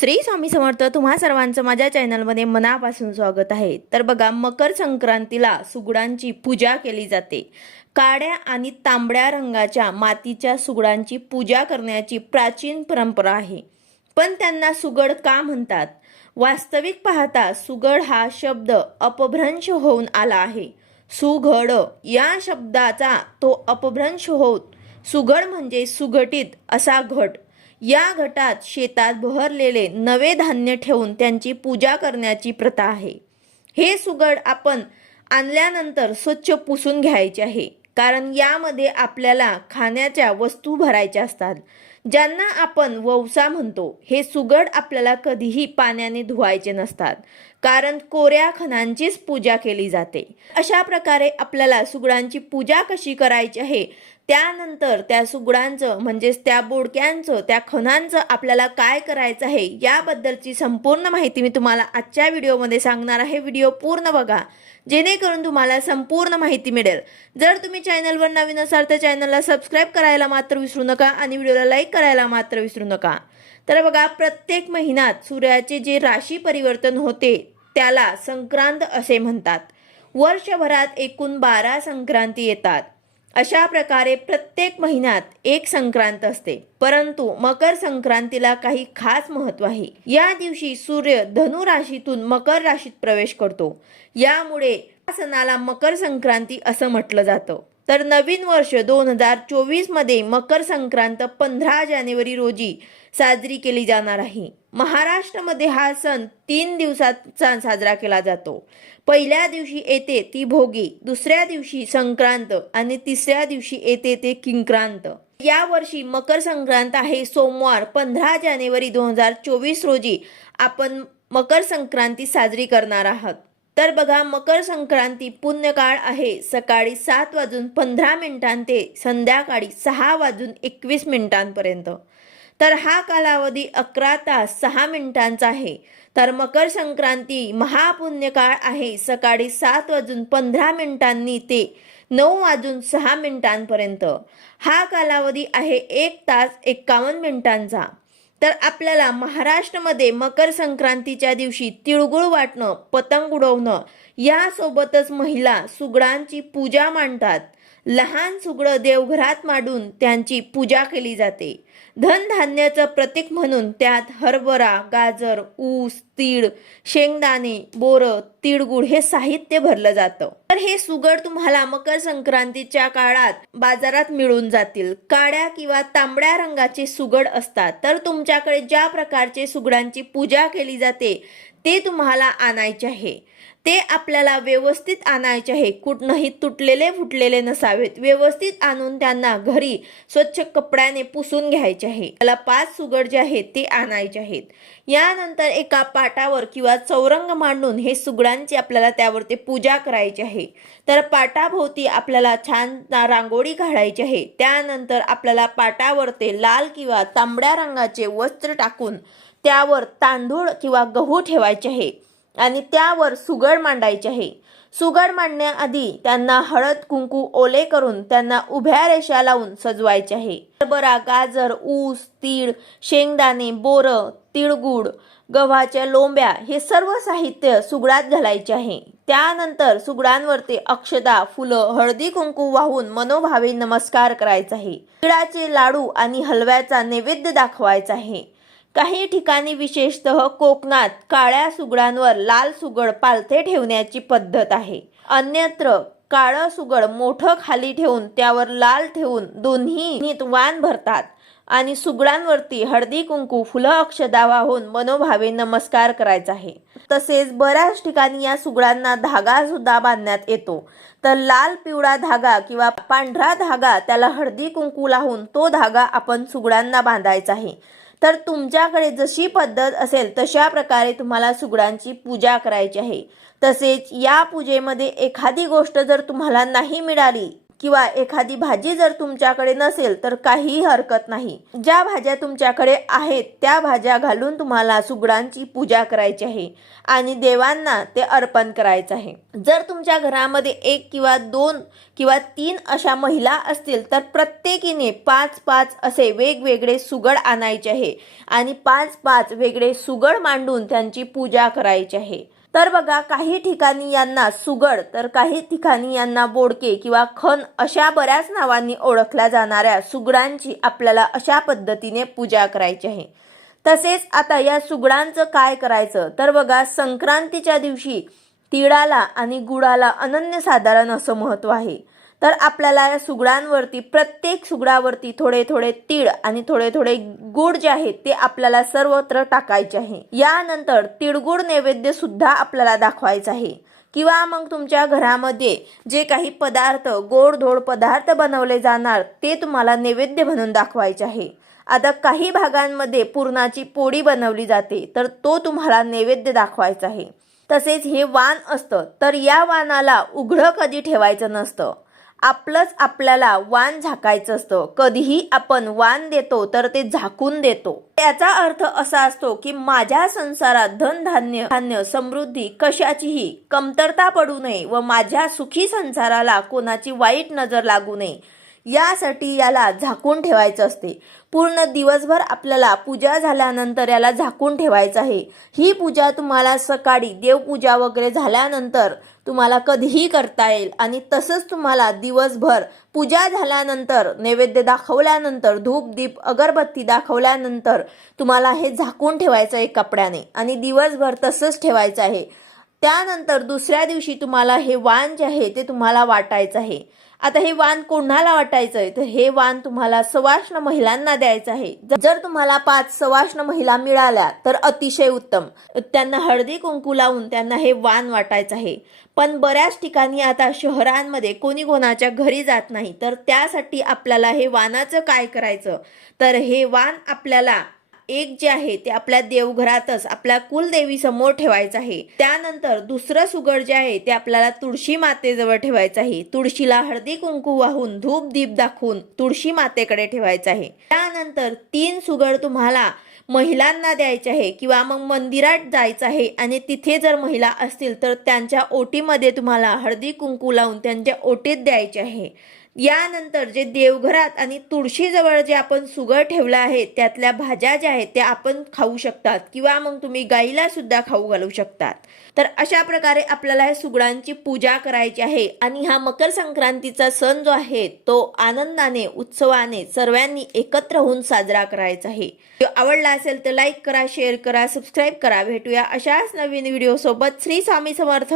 श्री स्वामी समर्थ तुम्हा सर्वांचं माझ्या चॅनलमध्ये मनापासून स्वागत आहे. तर बघा मकर संक्रांतीला सुगडांची पूजा केली जाते. काळ्या आणि तांबड्या रंगाच्या मातीच्या सुगडांची पूजा करण्याची प्राचीन परंपरा आहे. पण त्यांना सुगड का म्हणतात? वास्तविक पाहता सुगड हा शब्द अपभ्रंश होऊन आला आहे. सुघड या शब्दाचा तो अपभ्रंश होत सुगड म्हणजे सुघटित असा घट. या घटात शेतात बहरलेले नवे धान्य ठेवून त्यांची पूजा करण्याची प्रथा आहे. हे सुगड आपण आणल्यानंतर स्वच्छ पुसून घ्यायचे आहे. कारण यामध्ये आपल्याला खाण्याच्या वस्तू भरायच्या असतात. ज्यांना आपण ववसा म्हणतो हे सुगड आपल्याला कधीही पाण्याने धुवायचे नसतात. कारण कोऱ्या खणांचीच पूजा केली जाते. अशा प्रकारे आपल्याला सुगडांची पूजा कशी करायची आहे त्यानंतर त्या सुगडांचं म्हणजेच त्या बोडक्यांचं त्या खणांचं आपल्याला काय करायचं आहे याबद्दलची संपूर्ण माहिती मी तुम्हाला आजच्या व्हिडिओमध्ये सांगणार आहे. व्हिडिओ पूर्ण बघा. जेणेकरून तुम्हाला संपूर्ण माहिती मिळेल. जर तुम्ही चॅनलवर नवीन असाल तर चॅनलला सबस्क्राईब करायला मात्र विसरू नका आणि व्हिडिओला लाईक करायला मात्र विसरू नका. तर बघा प्रत्येक महिन्यात सूर्याचे जे राशी परिवर्तन होते त्याला संक्रांत असे म्हणतात. वर्षभरात एकूण बारा संक्रांती येतात. अशा प्रकारे प्रत्येक महिन्यात एक संक्रांत असते. परंतु मकर संक्रांतीला काही खास महत्त्व आहे. या दिवशी सूर्य धनु राशीतून मकर राशीत प्रवेश करतो. यामुळे या सणाला मकर संक्रांती असं म्हटलं जातं. तर नवीन वर्ष दोन हजार चोवीसमध्ये मकर संक्रांत पंधरा जानेवारी रोजी साजरी केली जाणार आहे. महाराष्ट्रामध्ये हा सण तीन दिवसात सण साजरा केला जातो. पहिल्या दिवशी येते ती भोगी दुसऱ्या दिवशी संक्रांत आणि तिसऱ्या दिवशी येते ते किंक्रांत. या वर्षी मकर संक्रांत आहे. सोमवार पंधरा जानेवारी दोन हजार चोवीस रोजी आपण मकर संक्रांती साजरी करणार आहात. तर बघा मकर संक्रांती पुण्यकाळ आहे. सकाळी सात वाजून पंधरा मिनिटां ते संध्याकाळी सहा वाजून एकवीस मिनिटांपर्यंत. तर हा कालावधी अकरा तास सहा मिनिटांचा आहे. तर मकर संक्रांती महापुण्यकाळ आहे. सकाळी सात वाजून पंधरा मिनिटांनी ते नऊ वाजून सहा मिनिटांपर्यंत. हा कालावधी आहे एक तास एक्कावन्न मिनिटांचा. तर आपल्याला महाराष्ट्रामध्ये मकर संक्रांतीच्या दिवशी तिळगुळ वाटणं पतंग उडवणं यासोबतच महिला सुगडांची पूजा मांडतात. लहान सुगडं देवघरात मांडून त्यांची पूजा केली जाते. धनधान्याचं प्रतीक म्हणून त्यात हरभरा गाजर ऊस तीळ शेंगदाणे बोरं तिळगुळ हे साहित्य भरलं जातं. तर हे सुगड तुम्हाला मकर संक्रांतीच्या काळात बाजारात मिळून जातील. काळ्या किंवा तांबड्या रंगाचे सुगड असतात. तर तुमच्याकडे ज्या प्रकारचे सुगडांची पूजा केली जाते ते तुम्हाला आणायचे आहे. ते आपल्याला व्यवस्थित आणायचे आहे. कुठनंही तुटलेले फुटलेले नसावेत. व्यवस्थित आणून त्यांना घरी स्वच्छ कपड्याने पुसून घ्यायचे आहे. त्याला पाच सुगड जे आहेत ते आणायचे आहेत. यानंतर एका पाटावर किंवा चौरंग मांडून हे सुगडांची आपल्याला त्यावरती पूजा करायची आहे. तर पाटाभोवती आपल्याला छान रांगोळी काढायची आहे. त्यानंतर आपल्याला पाटावर ते लाल किंवा तांबड्या रंगाचे वस्त्र टाकून त्यावर तांदूळ किंवा गहू ठेवायचे आहे. आणि त्यावर सुगड मांडायचे आहे. सुगड मांडण्याआधी त्यांना हळद कुंकू ओले करून त्यांना उभ्या रेषा लावून सजवायचे आहे. हरभरा गाजर ऊस तीळ शेंगदाणे बोरं तिळगुड गव्हाच्या लोंब्या हे सर्व साहित्य सुगडात घालायचे आहे. त्यानंतर सुगडांवरती अक्षदा फुलं हळदी कुंकू वाहून मनोभावे नमस्कार करायचा आहे. तिळाचे लाडू आणि हलव्याचा नैवेद्य दाखवायचा आहे. काही ठिकाणी विशेषतः कोकणात काळ्या सुगडांवर लाल सुगड पालथे ठेवण्याची पद्धत आहे. अन्यत्र काळं सुगड मोठं खाली ठेवून त्यावर लाल ठेवून दोन्ही वाण भरतात आणि सुगडांवरती हळदी कुंकू फुलं अक्षदा वाहून मनोभावे नमस्कार करायचा आहे. तसेच बऱ्याच ठिकाणी या सुगडांना धागा सुद्धा बांधण्यात येतो. तर लाल पिवळा धागा किंवा पांढरा धागा त्याला हळदी कुंकू लावून तो धागा आपण सुगडांना बांधायचा आहे. तर तुमच्याकडे जशी पद्धत असेल तशा प्रकारे तुम्हाला सुगडांची पूजा करायची आहे. तसेच या पूजेमध्ये एखादी गोष्ट जर तुम्हाला नाही मिळाली किंवा एखादी भाजी जर तुमच्याकडे नसेल तर काहीही हरकत नाही. ज्या भाज्या तुमच्याकडे आहेत त्या भाज्या घालून तुम्हाला सुगडांची पूजा करायची आहे आणि देवांना ते अर्पण करायचं आहे. जर तुमच्या घरामध्ये एक किंवा दोन किंवा तीन अशा महिला असतील तर प्रत्येकीने पाच पाच असे वेगवेगळे सुगड आणायचे आहे आणि पाच पाच वेगळे सुगड मांडून त्यांची पूजा करायची आहे. तर बघा काही ठिकाणी यांना सुगड तर काही ठिकाणी यांना बोडके किंवा खन अशा बऱ्याच नावांनी ओळखल्या जाणाऱ्या सुगडांची आपल्याला अशा पद्धतीने पूजा करायची आहे. तसेच आता या सुगडांचं काय करायचं? तर बघा संक्रांतीच्या दिवशी तिळाला आणि गुळाला अनन्यसाधारण असं महत्त्व आहे. तर आपल्याला या सुगडांवरती प्रत्येक सुगडावरती थोडे थोडे तीळ आणि थोडे थोडे गुड जे आहेत ते आपल्याला सर्वत्र टाकायचे आहे. यानंतर तिळगुड नैवेद्य सुद्धा आपल्याला दाखवायचा आहे. किंवा मग तुमच्या घरामध्ये जे काही पदार्थ गोडधोड पदार्थ बनवले जाणार ते तुम्हाला नैवेद्य म्हणून दाखवायचे आहे. आता काही भागांमध्ये पुरणाची पोळी बनवली जाते तर तो तुम्हाला नैवेद्य दाखवायचा आहे. तसेच हे वाण असतं तर या वाणाला उघडं कधी ठेवायचं नसतं. आपलंच आपल्याला वाण झाकायचं असतं. कधीही आपण वाण देतो तर ते झाकून देतो. याचा अर्थ असा असतो की माझ्या संसारात धनधान्य धान्य समृद्धी कशाचीही कमतरता पडू नये व माझ्या सुखी संसाराला कोणाची वाईट नजर लागू नये यासाठी याला झाकून ठेवायचं असते. पूर्ण दिवसभर आपल्याला पूजा झाल्यानंतर याला झाकून ठेवायचं आहे. ही पूजा तुम्हाला सकाळी देवपूजा वगैरे झाल्यानंतर तुम्हाला कधीही करता येईल. आणि तसंच तुम्हाला दिवसभर पूजा झाल्यानंतर नैवेद्य दाखवल्यानंतर धूप दीप अगरबत्ती दाखवल्यानंतर तुम्हाला हे झाकून ठेवायचं आहे कपड्याने. आणि दिवसभर तसंच ठेवायचं आहे. त्यानंतर दुसऱ्या दिवशी तुम्हाला हे वाण जे आहे ते तुम्हाला वाटायचं आहे. आता हे वाण कोणाला वाटायचं आहे? तर हे वाण तुम्हाला सवाष्ण महिलांना द्यायचं आहे. जर तुम्हाला पाच सवाष्ण महिला मिळाल्या तर अतिशय उत्तम. त्यांना हळदी कुंकू लावून त्यांना हे वाण वाटायचं आहे. पण बऱ्याच ठिकाणी आता शहरांमध्ये कोणी कोणाच्या घरी जात नाही तर त्यासाठी आपल्याला हे वाणाचं काय करायचं? तर हे वाण आपल्याला एक जे आहे ते आपल्या देवघरातच आपल्या कुलदेवी समोर ठेवायचं आहे. त्यानंतर दुसरं सुगड जे आहे ते आपल्याला तुळशी मातेजवळ ठेवायचं आहे. तुळशीला हळदी कुंकू वाहून धूप दीप दाखवून तुळशी मातेकडे ठेवायचं आहे. त्यानंतर तीन सुगड तुम्हाला महिलांना द्यायचे आहे किंवा मग मंदिरात जायचं आहे आणि तिथे जर महिला असतील तर त्यांच्या ओटीमध्ये तुम्हाला हळदी कुंकू लावून त्यांच्या ओटीत द्यायचे आहे. यानंतर जे देवघरात आणि तुळशीजवळ जे आपण सुगर ठेवलं आहे त्यातल्या भाज्या ज्या आहेत त्या आपण खाऊ शकतात किंवा मग तुम्ही गाईला सुद्धा खाऊ घालू शकतात. तर अशा प्रकारे आपल्याला या सुगडांची पूजा करायची आहे आणि हा मकर संक्रांतीचा सण जो आहे तो आनंदाने उत्सवाने सर्वांनी एकत्र होऊन साजरा करायचा आहे. आवडला असेल तर लाईक करा शेअर करा सबस्क्राईब करा. भेटूया अशाच नवीन व्हिडिओ सोबत श्री स्वामी समर्थ.